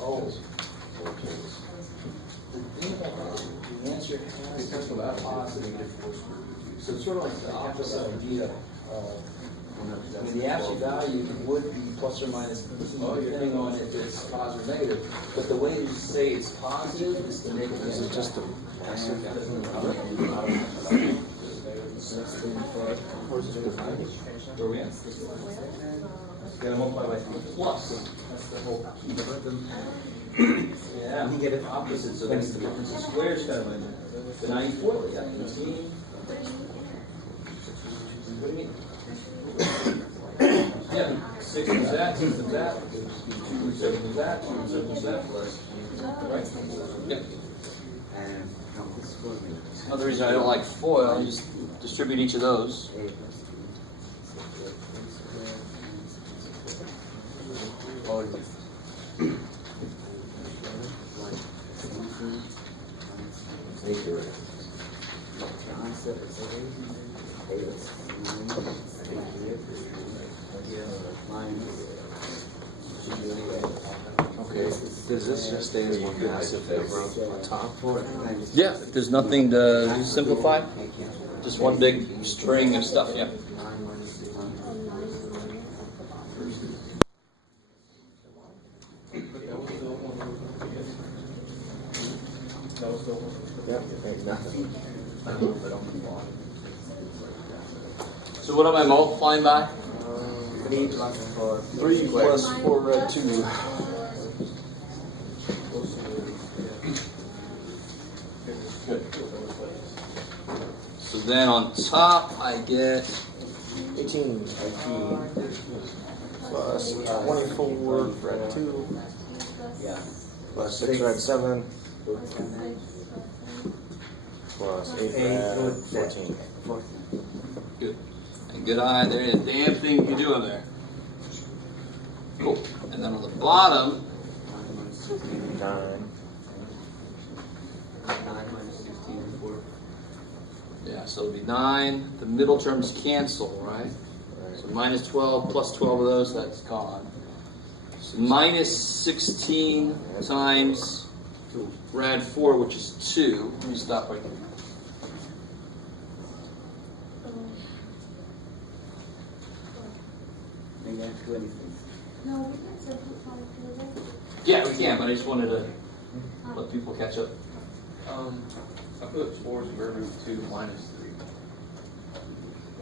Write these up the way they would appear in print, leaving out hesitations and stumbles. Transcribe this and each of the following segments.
Oh. The answer has to be positive. So it's sort of like the opposite idea. I mean, the absolute value would be plus or minus, depending on if it's positive or negative. But the way to say it's positive is to make it. Is it just a passive? Where are we at? Gotta multiply by 3 plus. That's the whole key. Yeah, you get it opposite, so that's the difference in squares kind of like that. So now you FOIL it, yeah, 18. What do you mean? Yeah, 6 is that, 6 is that, 2 is 7 is that, 2 is 7 is that, plus. Right? Yep. Another reason I don't like FOIL, you just distribute each of those. Okay, does this just stay as one passive on top? Yeah, if there's nothing to simplify, just one big string of stuff, yeah. So what am I multiplying by? 3 plus 4 red 2. Good. So then on top I get 18 plus 24 red 2 plus 6 red 7 plus 8 red 14. good. And good eye, there ain't a damn thing you do in there. Cool. And then on the bottom, 9. yeah, so it'll be 9. The middle terms cancel, right? So minus 12 plus 12 of those, that's gone. So minus 16 times rad 4, which is 2. Let me stop right there. No, we can simplify it. Yeah, we can, but I just wanted to let people catch up. I put 4 square root 2 minus 3.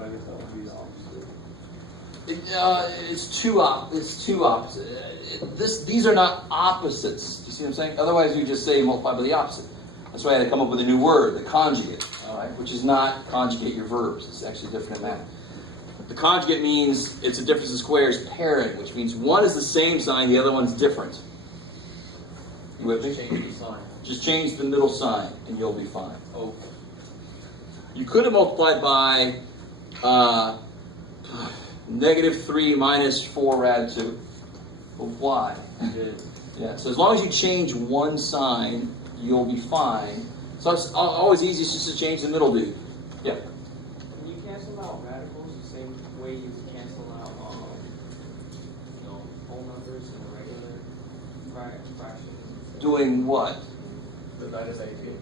I guess that would be the opposite. It's two opposite. These are not opposites. Do you see what I'm saying? Otherwise, you just say multiply by the opposite. That's why I had to come up with a new word, the conjugate, all right, which is not conjugate your verbs. It's actually different in math. The conjugate means it's a difference in squares pairing, which means one is the same sign, the other one's different. You with me? Change the sign. Just change the middle sign, and you'll be fine. Oh. You could have multiplied by negative 3 minus 4 rad 2. But why? Yeah, so as long as you change one sign, you'll be fine. So it's always easiest just to change the middle dude. Yeah. Can you cancel out radicals the same way you cancel out, whole numbers and regular fractions? Doing what? The minus 18.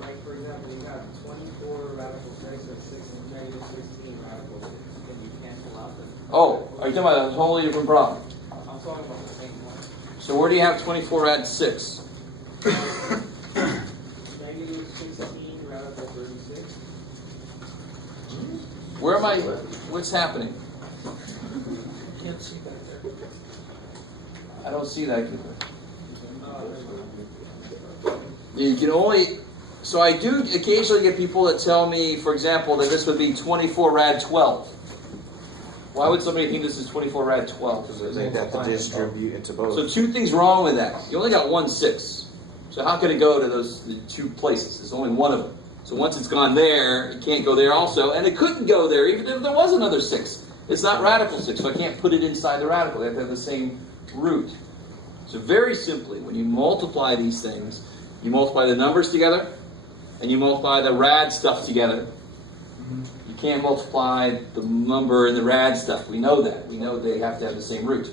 Like for example, you have 24 radical 6 or 6 and negative 16 radical 6. Can you cancel out the? Oh, are you talking about a totally different problem? I'm talking about the same one. So where do you have 24 rad 6? Negative 16 radical 36. Where am I? What's happening? Can't see that there. I don't see that either. You can only, so I do occasionally get people that tell me, for example, that this would be 24 rad 12. Why would somebody think this is 24 rad 12? Because they have to distribute into both. So two things wrong with that. You only got 1 6. So how can it go to the 2 places? There's only one of them. So once it's gone there, it can't go there also. And it couldn't go there even if there was another 6. It's not radical 6, so I can't put it inside the radical. They have to have the same root. So very simply, when you multiply these things, you multiply the numbers together, and you multiply the rad stuff together. You can't multiply the number and the rad stuff. We know that. We know they have to have the same root.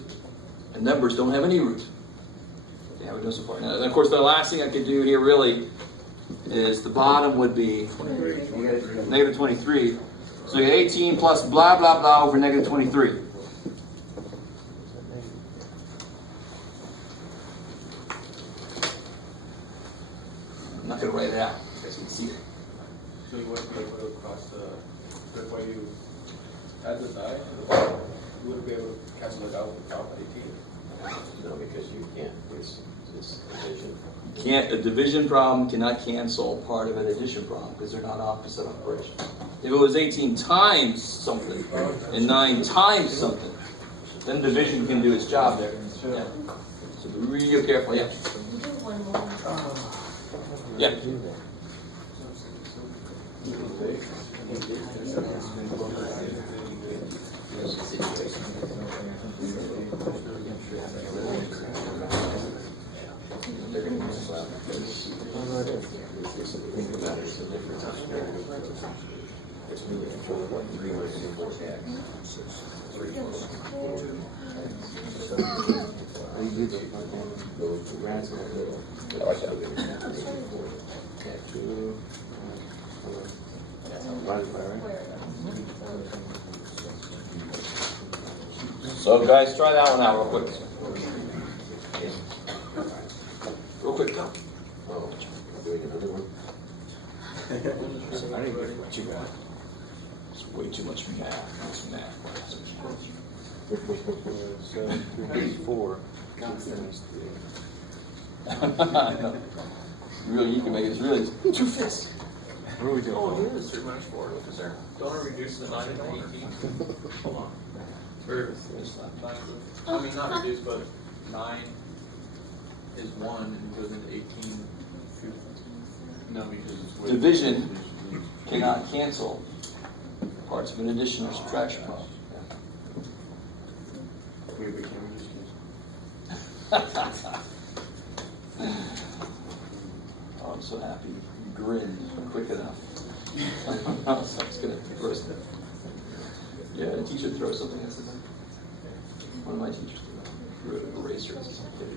And numbers don't have any root. Yeah, we know so far. Now, and of course, the last thing I could do here really is the bottom would be negative 23. So you get 18 plus blah, blah, blah over negative 23. I'm not going to write it out. You guys can see it. So you wouldn't be able to cross the way you add the die to the bottom, you wouldn't be able to cancel it out without 18? No, because you can't. It's division. A division problem cannot cancel part of an addition problem because they're not opposite operations. If it was 18 times something and 9 times something, then division can do its job there. Yeah. So be real careful. Yeah. Yeah. So guys, try that one out real quick. Real quick. Oh, doing another one? I didn't get what you got. It's way too much math. That's math. 4. Really, you can make it. It's really 2/5. What are we doing? Oh, it is 3 minus 4, is there? Don't I reduce the 9 into 18? Hold on. Or, I mean, not reduce, but 9 is 1 and goes into 18. No, because it's with Division cannot cancel parts of an addition or subtraction problem. Oh, I'm so happy. You grinned quick enough. I was going to throw something. Yeah, a teacher throws something at something. One of my teachers threw an eraser at something.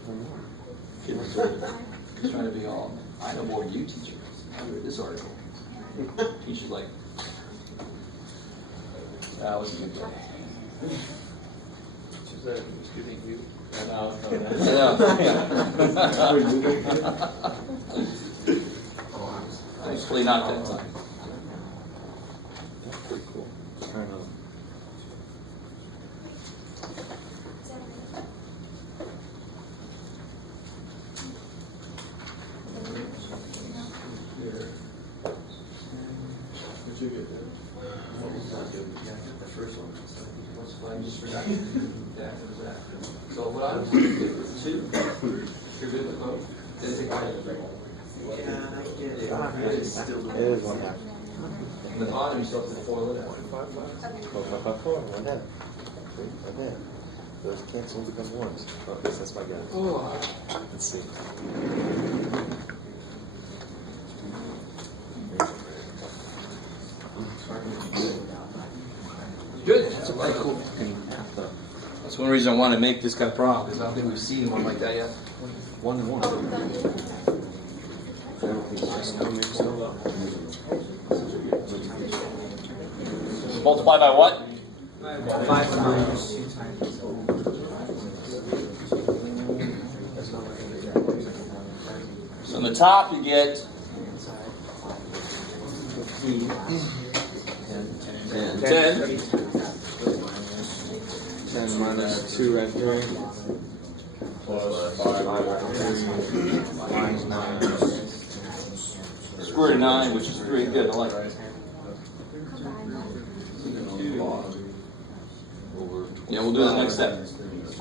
Kid was trying to be all, I know more than you, teacher. I read this article. Teacher's like, that was a good day. She said, excuse me, you. Thankfully not that time. That's pretty cool. Kind of. I just forgot. Yeah, it was that. So what I was going to do was 2. You're good with both? Then take my It is 1 half. And the bottom, you still have to foil it out. 4. 1 half. Right there. Those cancel become 1s. Oh, that's my guess. Let's see. Good. That's pretty cool. That's one reason I want to make this kind of problem, because I don't think we've seen one like that yet. 1 and 1. Multiply by what? 5 minus 2 times. So on the top you get 10. 10 minus 2 right there. Plus 5 Minus 9. Square root of 9, which is 3. Good, I like it. Yeah, we'll do the next step.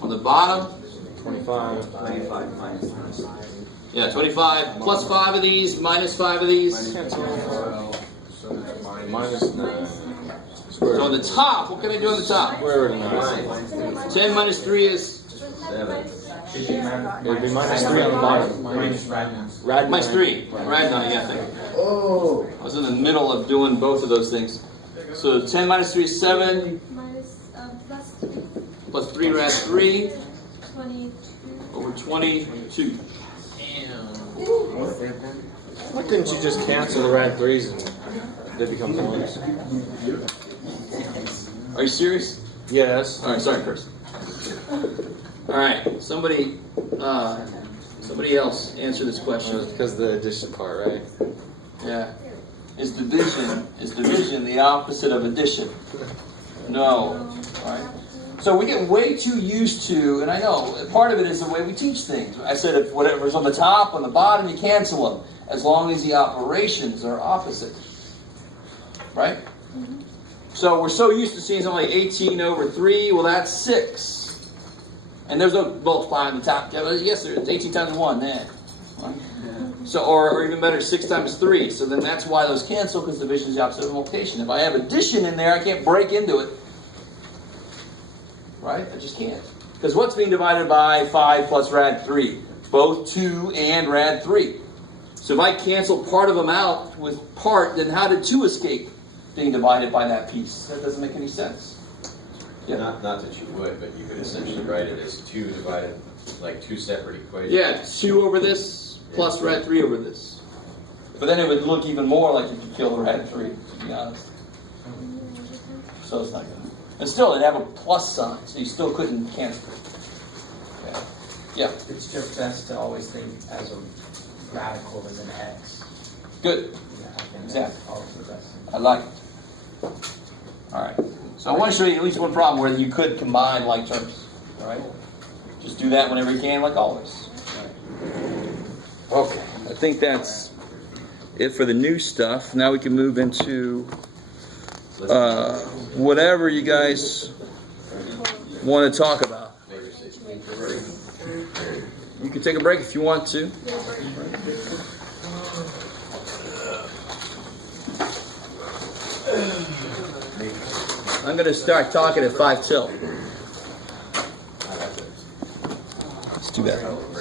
On the bottom, 25. yeah, 25 plus 5 of these, minus 5 of these. Minus 9. So on the top, what can I do on the top? Square root of 9. 10 minus 3 is It would be minus 3 on the bottom. Minus radness. Rad minus 3. Right now, yeah, thank you. Oh! I was in the middle of doing both of those things. So 10 minus 3 is 7. Minus plus 3. Plus 3 rad 3. 22. over 22. Why couldn't you just cancel the rad 3s and they become 1s? Are you serious? Yes. All right, sorry, Chris. All right, somebody else answer this question. Because of the addition part, right? Yeah. Is division the opposite of addition? No. All right. So we get way too used to, and I know part of it is the way we teach things. I said if whatever's on the top, on the bottom, you cancel them, as long as the operations are opposite. Right? So we're so used to seeing something like 18 over 3, well that's 6. And there's no multiply on the top. Yes, it's 18 times 1 there. Right? So, or even better, 6 times 3. So then that's why those cancel, because division is the opposite of multiplication. If I have addition in there, I can't break into it. Right? I just can't. Because what's being divided by 5 plus rad 3? Both 2 and rad 3. So if I cancel part of them out with part, then how did 2 escape being divided by that piece? That doesn't make any sense. Yeah. Not that you would, but you could essentially write it as 2 divided, like 2 separate equations. Yeah, 2 over this plus rad 3 over this. But then it would look even more like you could kill the rad 3, to be honest. So it's not good. And still, it'd have a plus sign, so you still couldn't cancel it. Okay. Yeah, It's just best to always think as a radical as an X. good. Yeah, I think Exactly. that's always the best. I like it. All right. So I want to show you at least one problem where you could combine like terms. All right. Just do that whenever you can, like always. Okay. I think that's it for the new stuff. Now we can move into whatever you guys want to talk about. You can take a break if you want to. I'm going to start talking at 5 till. Let's do that.